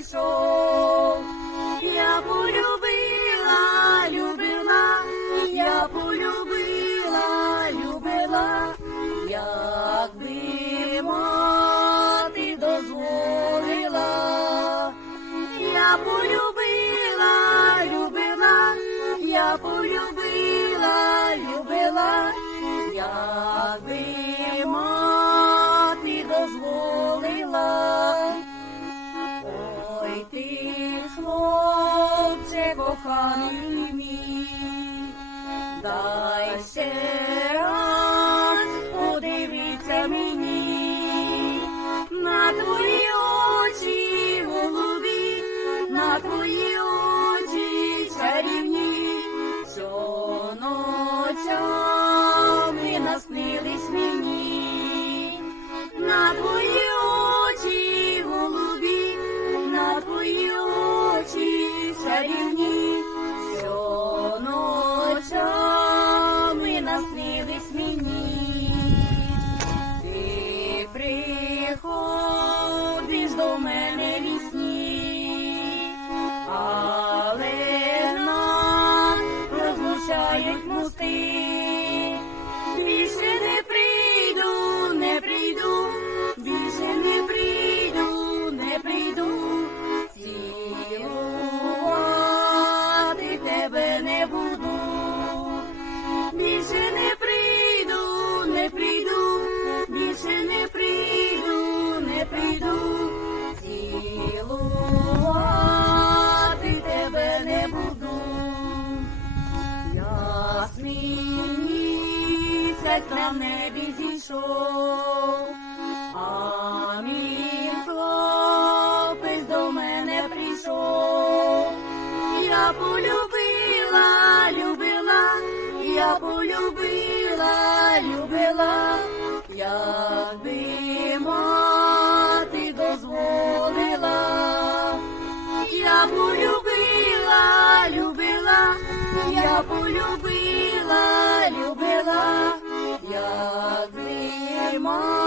прийшов, я полюбила, любила, я полюбила, любила, якби мати дозволила, я полюбила, любила, я полюбила, любила, якби. خانمی داشته Отець на небі зійшов. А мій хлопець до мене прийшов. Я полюбила, любила, я полюбила, любила, якби мати дозволила, я полюбила, любила, я полюбила. Shagli Mar.